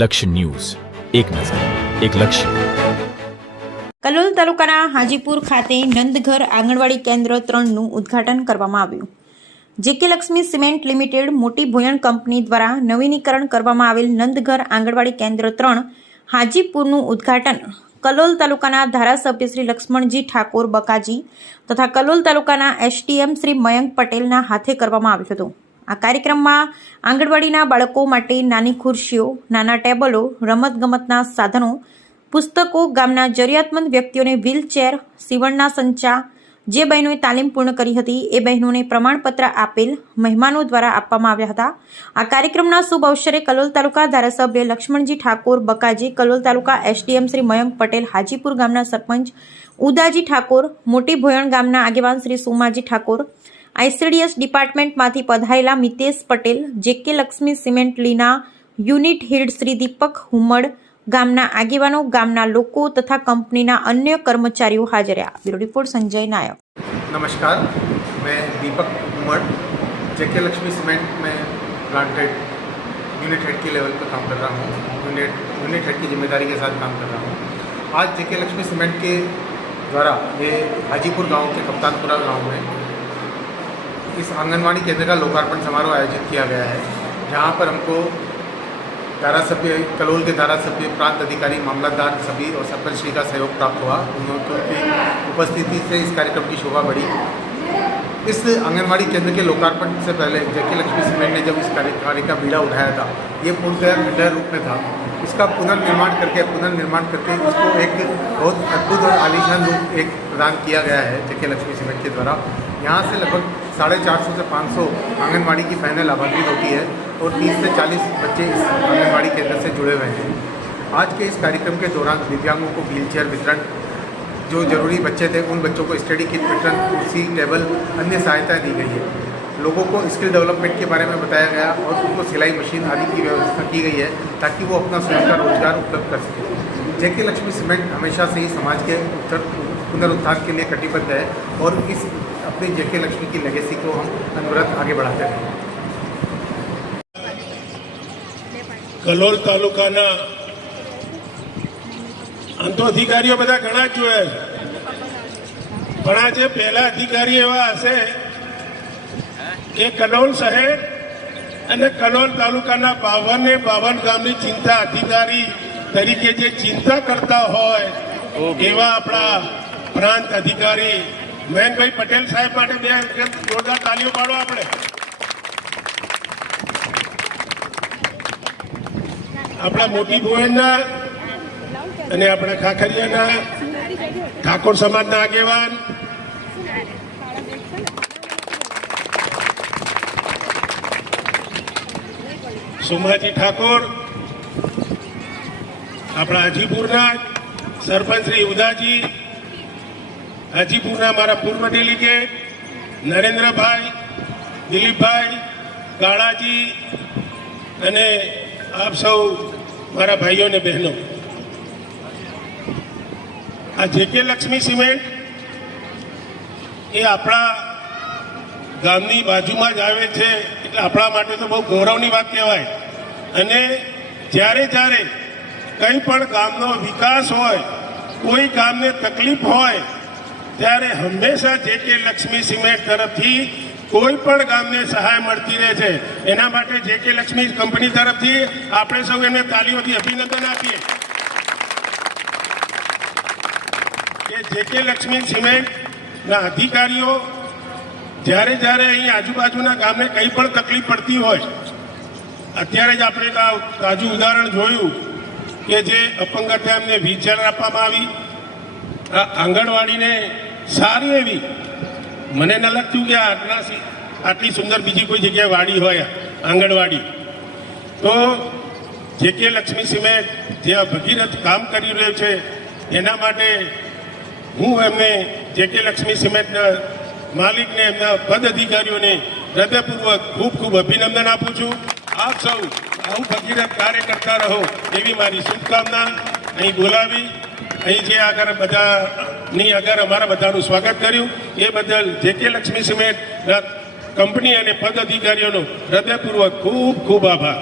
લક્ષ્ય ન્યૂઝ, એક નજર, એક લક્ષ્ય. કલોલ તાલુકાના હાજીપુર ખાતે નંદઘર આંગણવાડી કેન્દ્ર 3નું ઉદ્ઘાટન કરવામાં આવ્યું. જેકે લક્ષ્મી સિમેન્ટ લિમિટેડ મોટી ભોયણ કંપની દ્વારા નવીનીકરણ કરવામાં આવેલ નંદઘર આંગણવાડી કેન્દ્ર 3 હાજીપુરનું ઉદ્ઘાટન કલોલ તાલુકાના ધારાસભ્ય શ્રી લક્ષ્મણજી ઠાકોર બકાજી તથા કલોલ તાલુકાના એસટીએમ શ્રી મયંક પટેલના હાથે કરવામાં આવ્યું હતું. આ કાર્યક્રમમાં આંગણવાડીના બાળકો માટે નાની ખુરશીઓ, નાના ટેબલો, રમતગમતના સાધનો, પુસ્તકો, ગામના જરૂરિયાતમંદ વ્યક્તિઓને વ્હીલચેર, સીવણના સંચા, જે બહેનોએ તાલીમ પૂર્ણ કરી હતી એ બહેનોને પ્રમાણપત્ર આપેલ મહેમાનો દ્વારા આપવામાં આવ્યા હતા. આ કાર્યક્રમના શુભ અવસરે કલોલ તાલુકા ધારાસભ્ય લક્ષ્મણજી ઠાકોર બકાજી, કલોલ તાલુકા એસડીએમ શ્રી મયંક પટેલ, હાજીપુર ગામના સરપંચ ઉદાજી ઠાકોર, મોટી ભોયણ ગામના આગેવાન શ્રી સુમાજી ઠાકોર, આઈસીડીએસ ડિપાર્ટમેન્ટમાંથી પધારેલા મિતેશ પટેલ, જેકે લક્ષ્મી સિમેન્ટ લીના યુનિટ હેડ શ્રી દીપક હુમડ, ગામના આગેવાનો, ગામના લોકો તથા કંપનીના અન્ય કર્મચારીઓ હાજર રહ્યા. બ્યુરો રિપોર્ટ સંજય નાયક. नमस्कार, मैं दीपक उमड़ जेके लक्ष्मी सीमेंट में प्लांट हेड यूनिट हेड के लेवल पर काम कर रहा हूँ. यूनिट हेड की जिम्मेदारी के साथ काम कर रहा हूँ. आज जेके लक्ष्मी सीमेंट के द्वारा ये हाजीपुर गांव के कप्तानपुरा गांव में इस आंगनवाड़ी केंद्र का लोकार्पण समारोह आयोजित किया गया है, जहाँ पर हमको धारासभ्य कलोल के धारासभ्य, प्रांत अधिकारी, मामलतदार सभी और सरपंच श्री का सहयोग प्राप्त हुआ. उनकी उपस्थिति से इस कार्यक्रम की शोभा बढ़ी. इस आंगनवाड़ी केंद्र के लोकार्पण से पहले जेके लक्ष्मी सीमेंट ने जब इस कार्य का बीड़ा उठाया था, ये पूर्णतः खंडहर रूप में था. इसका पुनर्निर्माण करके इसको एक बहुत अद्भुत और आलीशान रूप एक प्रदान किया गया है जेके लक्ष्मी सीमेंट के द्वारा. यहाँ से लगभग 450 से 500 आंगनवाड़ी की बहनें लाभान्वित होती है और 30 से 40 बच्चे इस आंगनवाड़ी केंद्र से जुड़े हुए हैं. आज के इस कार्यक्रम के दौरान दिव्यांगों को व्हीलचेयर वितरण, जो जरूरी बच्चे थे उन बच्चों को स्टडी किट वितरण, कुर्सी, टेबल, अन्य सहायता दी गई है. लोगों को स्किल डेवलपमेंट के बारे में बताया गया और उनको सिलाई मशीन आदि की व्यवस्था की गई है ताकि वो अपना स्वयं का रोजगार उपलब्ध कर सके. जेके लक्ष्मी सीमेंट हमेशा से ही समाज के पुनरुत्थान के लिए कटिबद्ध है और इस अपनी जेके लक्ष्मी की लेगेसी को हम अनवरत आगे बढ़ाते रहेंगे. કલોલ તાલુકાના આમ તો અધિકારીઓ બધા ઘણા જ જોયા છે, પણ આજે પહેલા અધિકારી એવા હશે કે કલોલ શહેર અને કલોલ તાલુકાના 52 ગામની ચિંતા અધિકારી તરીકે જે ચિંતા કરતા હોય એવા આપણા પ્રાંત અધિકારી મયંકભાઈ પટેલ સાહેબ માટે બે જોરદાર તાલીઓ પાડો આપણે. આપણા મોટી ભોયણના અને આપણા ખાખરિયાના ઠાકોર સમાજના આગેવાન સુમાજી ઠાકોર, આપણા હાજીપુરના સરપંચ શ્રી ઉદાજી, હાજીપુરના મારા પૂર્વ ડેલિગેટ નરેન્દ્રભાઈ, દિલીપભાઈ, કાળાજી અને આપ સૌ મારા ભાઈઓ અને બહેનો, આ જેકે લક્ષ્મી સિમેન્ટ એ આપણા ગામની બાજુમાં જ આવે છે એટલે આપણા માટે તો બહુ ગૌરવની વાત કહેવાય. અને જ્યારે કંઈ પણ ગામનો વિકાસ હોય, કોઈ ગામને તકલીફ હોય, ત્યારે હંમેશા જેકે લક્ષ્મી સિમેન્ટ તરફથી કોઈ પણ ગામને સહાય મળતી રહે છે. એના માટે જેકે લક્ષ્મી કંપની તરફથી આપણે સૌ એમને તાલીઓથી અભિનંદન આપીએ કે જેકે લક્ષ્મી સિમેન્ટના અધિકારીઓ જ્યારે અહીં આજુબાજુના ગામને કંઈ પણ તકલીફ પડતી હોય, અત્યારે જ આપણે તાજું ઉદાહરણ જોયું કે જે અપંગ હતા એમને વ્હીલચેર આપવામાં આવી. આ આંગણવાડીને સારી એવી, મને ન લાગતું કે આટલી સુંદર બીજી કોઈ જગ્યાએ વાડી હોય આંગણવાડી. તો જેકે લક્ષ્મી સિમેન્ટ જે ભગીરથ કામ કરી રહ્યું છે એના માટે હું એમને જેકે લક્ષ્મી સિમેન્ટના માલિકને, એમના પદ અધિકારીઓને હૃદયપૂર્વક ખૂબ અભિનંદન આપું છું. આપ સૌ આવું ભગીરથ કાર્ય કરતા રહો એવી મારી શુભકામના. અહીં બોલાવી અહીં જે આગળ બધાની આગળ અમારા બધાનું સ્વાગત કર્યું એ બદલ જેકે લક્ષ્મી સિમેન્ટ કંપની અને પદ અધિકારીઓનો હૃદયપૂર્વક ખૂબ આભાર.